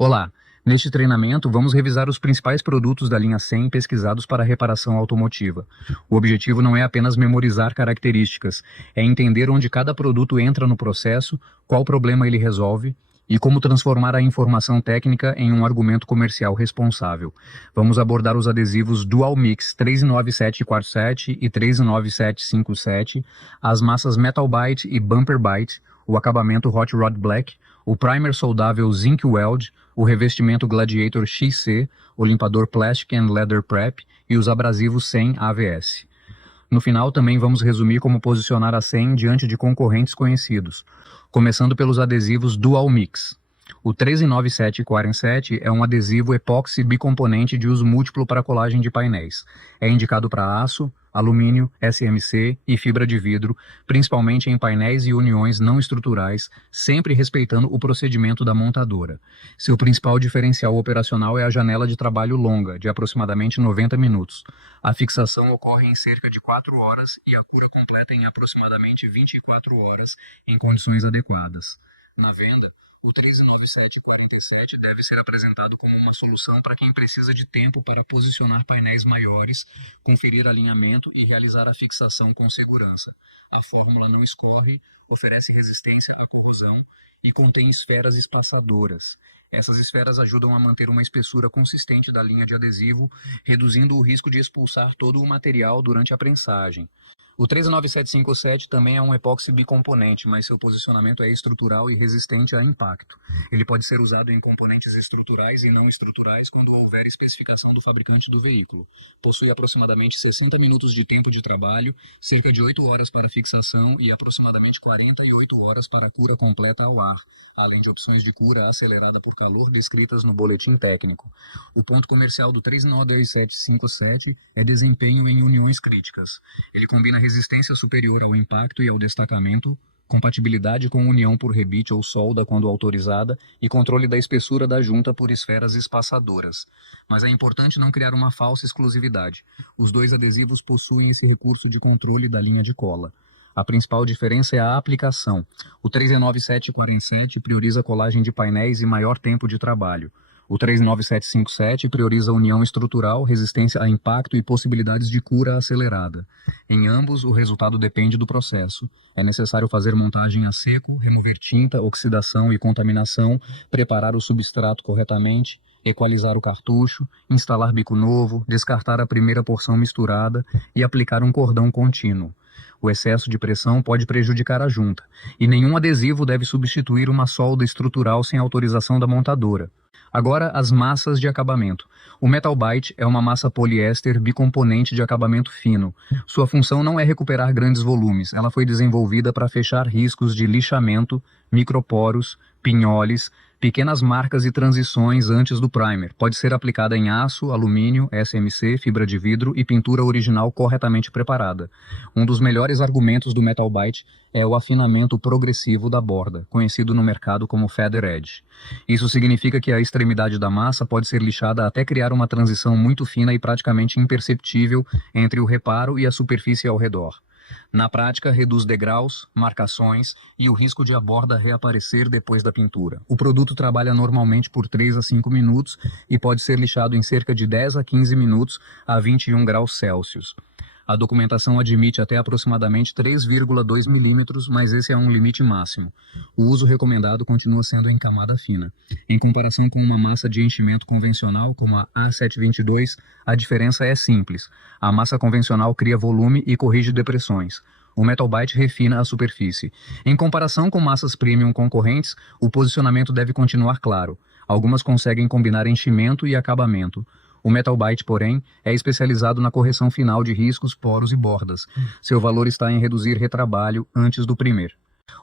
Olá! Neste treinamento, vamos revisar os principais produtos da linha 100 pesquisados para reparação automotiva. O objetivo não é apenas memorizar características, é entender onde cada produto entra no processo, qual problema ele resolve e como transformar a informação técnica em um argumento comercial responsável. Vamos abordar os adesivos Dual Mix 39747 e 39757, as massas Metal Bite e Bumper Bite, o acabamento Hot Rod Black, o primer soldável Zinc Weld, o revestimento Gladiator XC, o limpador Plastic and Leather Prep e os abrasivos 100 AVS. No final, também vamos resumir como posicionar a 100 diante de concorrentes conhecidos, começando pelos adesivos Dual Mix. O 13947 é um adesivo epóxi bicomponente de uso múltiplo para colagem de painéis. É indicado para aço, alumínio, SMC e fibra de vidro, principalmente em painéis e uniões não estruturais, sempre respeitando o procedimento da montadora. Seu principal diferencial operacional é a janela de trabalho longa, de aproximadamente 90 minutos. A fixação ocorre em cerca de 4 horas e a cura completa em aproximadamente 24 horas, em condições adequadas. Na venda, o 13947 deve ser apresentado como uma solução para quem precisa de tempo para posicionar painéis maiores, conferir alinhamento e realizar a fixação com segurança. A fórmula não escorre, oferece resistência à corrosão e contém esferas espaçadoras. Essas esferas ajudam a manter uma espessura consistente da linha de adesivo, reduzindo o risco de expulsar todo o material durante a prensagem. O 13957 também é um epóxi bicomponente, mas seu posicionamento é estrutural e resistente a impacto. Ele pode ser usado em componentes estruturais e não estruturais quando houver especificação do fabricante do veículo. Possui aproximadamente 60 minutos de tempo de trabalho, cerca de 8 horas para fixação e aproximadamente 48 horas para cura completa ao ar, além de opções de cura acelerada por calor descritas no boletim técnico. O ponto comercial do 13957 é desempenho em uniões críticas. Ele combina resistência superior ao impacto e ao destacamento, compatibilidade com união por rebite ou solda quando autorizada e controle da espessura da junta por esferas espaçadoras. Mas é importante não criar uma falsa exclusividade. Os dois adesivos possuem esse recurso de controle da linha de cola. A principal diferença é a aplicação. O 13947 prioriza a colagem de painéis e maior tempo de trabalho. O 13957 prioriza união estrutural, resistência a impacto e possibilidades de cura acelerada. Em ambos, o resultado depende do processo. É necessário fazer montagem a seco, remover tinta, oxidação e contaminação, preparar o substrato corretamente, equalizar o cartucho, instalar bico novo, descartar a primeira porção misturada e aplicar um cordão contínuo. O excesso de pressão pode prejudicar a junta, e nenhum adesivo deve substituir uma solda estrutural sem autorização da montadora. Agora, as massas de acabamento. O Metal Bite é uma massa poliéster bicomponente de acabamento fino. Sua função não é recuperar grandes volumes, ela foi desenvolvida para fechar riscos de lixamento, microporos, pinholes, pequenas marcas e transições antes do primer. Pode ser aplicada em aço, alumínio, SMC, fibra de vidro e pintura original corretamente preparada. Um dos melhores argumentos do Metal Bite é o afinamento progressivo da borda, conhecido no mercado como Feather Edge. Isso significa que a extremidade da massa pode ser lixada até criar uma transição muito fina e praticamente imperceptível entre o reparo e a superfície ao redor. Na prática, reduz degraus, marcações e o risco de a borda reaparecer depois da pintura. O produto trabalha normalmente por 3 a 5 minutos e pode ser lixado em cerca de 10 a 15 minutos a 21 graus Celsius. A documentação admite até aproximadamente 3,2 milímetros, mas esse é um limite máximo. O uso recomendado continua sendo em camada fina. Em comparação com uma massa de enchimento convencional, como a A722, a diferença é simples. A massa convencional cria volume e corrige depressões. O Metal Bite refina a superfície. Em comparação com massas premium concorrentes, o posicionamento deve continuar claro. Algumas conseguem combinar enchimento e acabamento. O Metal Bite, porém, é especializado na correção final de riscos, poros e bordas. Seu valor está em reduzir retrabalho antes do primer.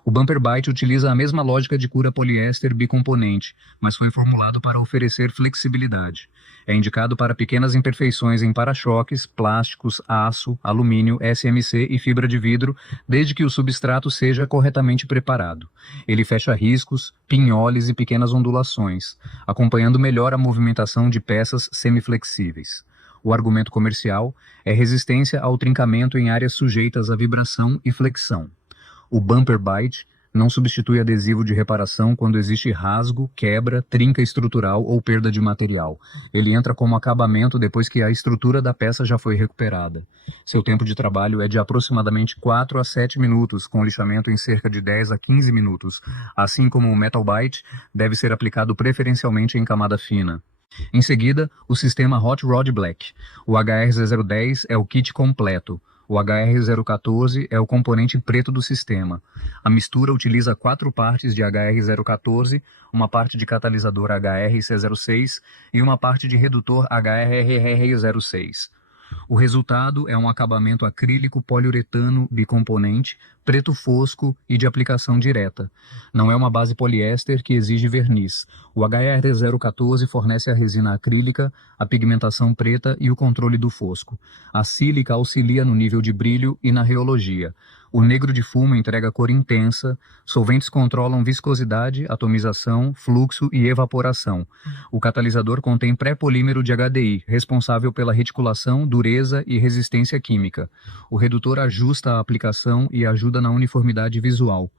O Bumper Bite utiliza a mesma lógica de cura poliéster bicomponente, mas foi formulado para oferecer flexibilidade. É indicado para pequenas imperfeições em para-choques, plásticos, aço, alumínio, SMC e fibra de vidro, desde que o substrato seja corretamente preparado. Ele fecha riscos, pinholes e pequenas ondulações, acompanhando melhor a movimentação de peças semiflexíveis. O argumento comercial é resistência ao trincamento em áreas sujeitas à vibração e flexão. O Bumper Bite Não substitui adesivo de reparação quando existe rasgo, quebra, trinca estrutural ou perda de material. Ele entra como acabamento depois que a estrutura da peça já foi recuperada. Seu tempo de trabalho é de aproximadamente 4 a 7 minutos, com lixamento em cerca de 10 a 15 minutos. Assim como o Metal Bite, deve ser aplicado preferencialmente em camada fina. Em seguida, o sistema Hot Rod Black. O HR010 é o kit completo. O HR014 é o componente preto do sistema. A mistura utiliza 4 partes de HR014, uma parte de catalisador HRC06 e uma parte de redutor HRR06. O resultado é um acabamento acrílico poliuretano bicomponente, preto fosco e de aplicação direta. Não é uma base poliéster que exige verniz. O HR014 fornece a resina acrílica, a pigmentação preta e o controle do fosco. A sílica auxilia no nível de brilho e na reologia. O negro de fumo entrega cor intensa, solventes controlam viscosidade, atomização, fluxo e evaporação. O catalisador contém pré-polímero de HDI, responsável pela reticulação, dureza e resistência química. O redutor ajusta a aplicação e ajuda na uniformidade visual.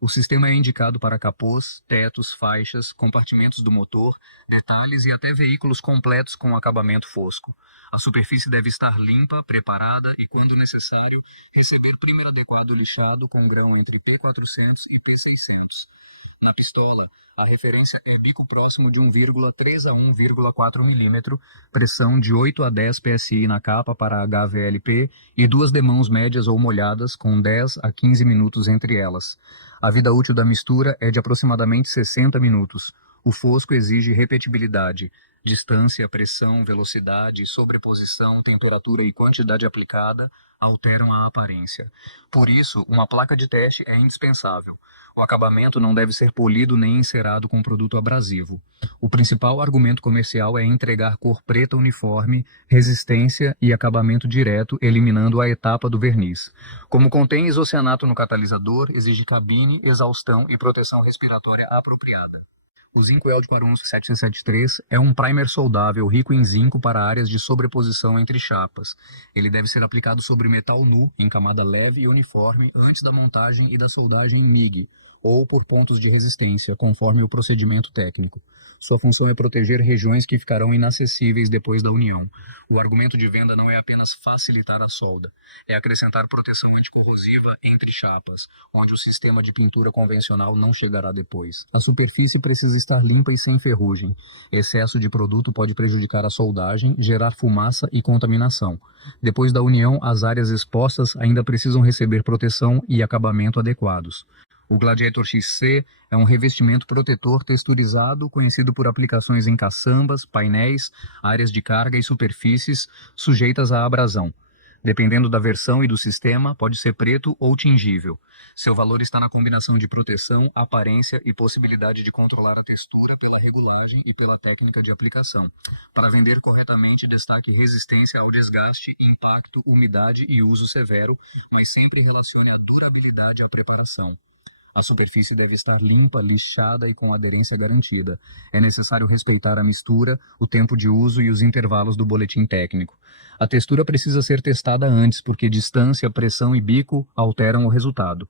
O sistema é indicado para capôs, tetos, faixas, compartimentos do motor, detalhes e até veículos completos com acabamento fosco. A superfície deve estar limpa, preparada e, quando necessário, receber primeiro adequado lixado com grão entre P400 e P600. Na pistola, a referência é bico próximo de 1,3 a 1,4 mm, pressão de 8 a 10 psi na capa para HVLP e 2 demãos médias ou molhadas com 10 a 15 minutos entre elas. A vida útil da mistura é de aproximadamente 60 minutos. O fosco exige repetibilidade. Distância, pressão, velocidade, sobreposição, temperatura e quantidade aplicada alteram a aparência. Por isso, uma placa de teste é indispensável. O acabamento não deve ser polido nem encerado com produto abrasivo. O principal argumento comercial é entregar cor preta uniforme, resistência e acabamento direto, eliminando a etapa do verniz. Como contém isocianato no catalisador, exige cabine, exaustão e proteção respiratória apropriada. O Zinco Weld 417C73 é um primer soldável rico em zinco para áreas de sobreposição entre chapas. Ele deve ser aplicado sobre metal nu, em camada leve e uniforme, antes da montagem e da soldagem MIG, ou por pontos de resistência, conforme o procedimento técnico. Sua função é proteger regiões que ficarão inacessíveis depois da união. O argumento de venda não é apenas facilitar a solda, é acrescentar proteção anticorrosiva entre chapas, onde o sistema de pintura convencional não chegará depois. A superfície precisa estar limpa e sem ferrugem. Excesso de produto pode prejudicar a soldagem, gerar fumaça e contaminação. Depois da união, as áreas expostas ainda precisam receber proteção e acabamento adequados. O Gladiator XC é um revestimento protetor texturizado conhecido por aplicações em caçambas, painéis, áreas de carga e superfícies sujeitas à abrasão. Dependendo da versão e do sistema, pode ser preto ou tingível. Seu valor está na combinação de proteção, aparência e possibilidade de controlar a textura pela regulagem e pela técnica de aplicação. Para vender corretamente, destaque resistência ao desgaste, impacto, umidade e uso severo, mas sempre relacione a durabilidade à preparação. A superfície deve estar limpa, lixada e com aderência garantida. É necessário respeitar a mistura, o tempo de uso e os intervalos do boletim técnico. A textura precisa ser testada antes, porque distância, pressão e bico alteram o resultado.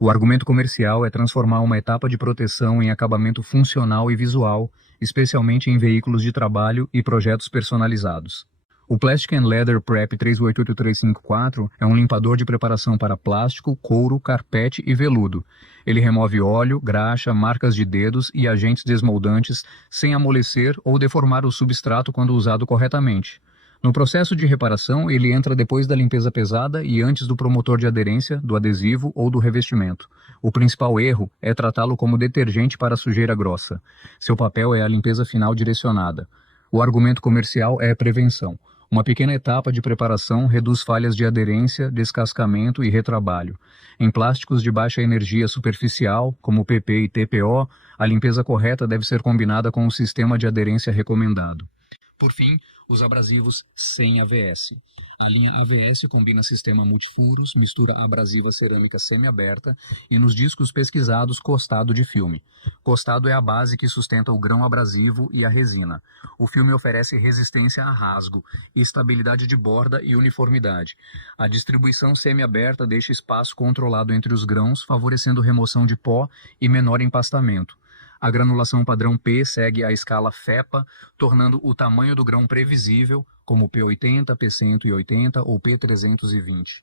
O argumento comercial é transformar uma etapa de proteção em acabamento funcional e visual, especialmente em veículos de trabalho e projetos personalizados. O Plastic and Leather Prep 388354 é um limpador de preparação para plástico, couro, carpete e veludo. Ele remove óleo, graxa, marcas de dedos e agentes desmoldantes sem amolecer ou deformar o substrato quando usado corretamente. No processo de reparação, ele entra depois da limpeza pesada e antes do promotor de aderência, do adesivo ou do revestimento. O principal erro é tratá-lo como detergente para sujeira grossa. Seu papel é a limpeza final direcionada. O argumento comercial é prevenção. Uma pequena etapa de preparação reduz falhas de aderência, descascamento e retrabalho. Em plásticos de baixa energia superficial, como PP e TPO, a limpeza correta deve ser combinada com o sistema de aderência recomendado. Por fim, os abrasivos sem AVS. A linha AVS combina sistema multifuros, mistura abrasiva cerâmica semiaberta e nos discos pesquisados costado de filme. Costado é a base que sustenta o grão abrasivo e a resina. O filme oferece resistência a rasgo, estabilidade de borda e uniformidade. A distribuição semiaberta deixa espaço controlado entre os grãos, favorecendo remoção de pó e menor empastamento. A granulação padrão P segue a escala FEPA, tornando o tamanho do grão previsível, como P80, P180 ou P320.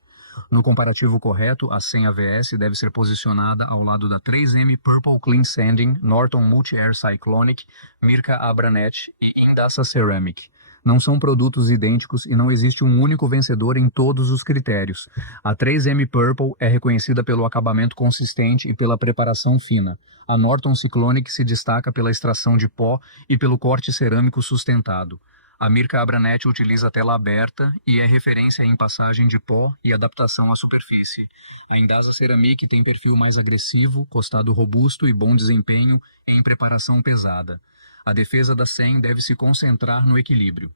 No comparativo correto, a 100 AVS deve ser posicionada ao lado da 3M Purple Clean Sanding, Norton Multi-Air Cyclonic, Mirka Abranet e Indasa Ceramic. Não são produtos idênticos e não existe um único vencedor em todos os critérios. A 3M Purple é reconhecida pelo acabamento consistente e pela preparação fina. A Norton Cyclonic se destaca pela extração de pó e pelo corte cerâmico sustentado. A Mirka Abranet utiliza tela aberta e é referência em passagem de pó e adaptação à superfície. A Indasa Ceramic tem perfil mais agressivo, costado robusto e bom desempenho em preparação pesada. A defesa da 100 deve se concentrar no equilíbrio.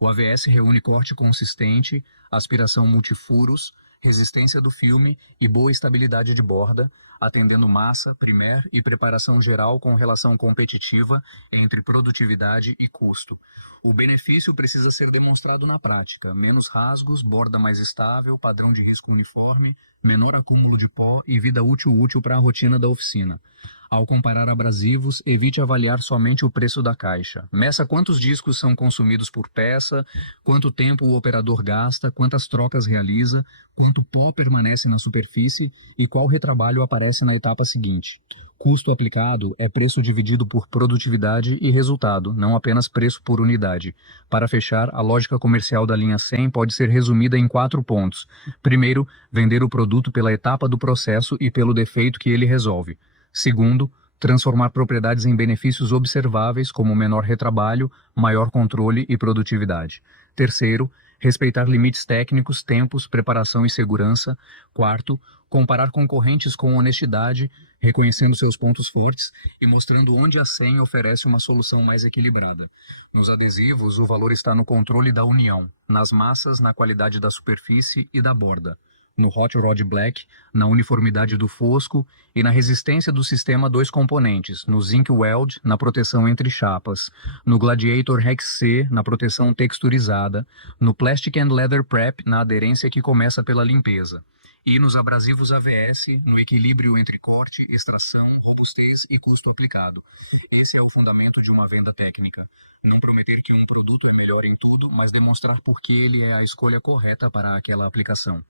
O AVS reúne corte consistente, aspiração multifuros, resistência do filme e boa estabilidade de borda, atendendo massa, primer e preparação geral com relação competitiva entre produtividade e custo. O benefício precisa ser demonstrado na prática: menos rasgos, borda mais estável, padrão de risco uniforme, menor acúmulo de pó e vida útil para a rotina da oficina. Ao comparar abrasivos, evite avaliar somente o preço da caixa. Meça quantos discos são consumidos por peça, quanto tempo o operador gasta, quantas trocas realiza, quanto pó permanece na superfície e qual retrabalho aparece na etapa seguinte. Custo aplicado é preço dividido por produtividade e resultado, não apenas preço por unidade. Para fechar, a lógica comercial da linha 100 pode ser resumida em 4 pontos. Primeiro, vender o produto pela etapa do processo e pelo defeito que ele resolve. Segundo, transformar propriedades em benefícios observáveis, como menor retrabalho, maior controle e produtividade. Terceiro, respeitar limites técnicos, tempos, preparação e segurança. Quarto, comparar concorrentes com honestidade, reconhecendo seus pontos fortes e mostrando onde a 100 oferece uma solução mais equilibrada. Nos adesivos, o valor está no controle da união, nas massas, na qualidade da superfície e da borda. No Hot Rod Black, na uniformidade do fosco e na resistência do sistema 2 componentes, no Zinc Weld, na proteção entre chapas, no Gladiator Hex C, na proteção texturizada, no Plastic and Leather Prep, na aderência que começa pela limpeza, e nos abrasivos AVS, no equilíbrio entre corte, extração, robustez e custo aplicado. Esse é o fundamento de uma venda técnica. Não prometer que um produto é melhor em tudo, mas demonstrar por que ele é a escolha correta para aquela aplicação.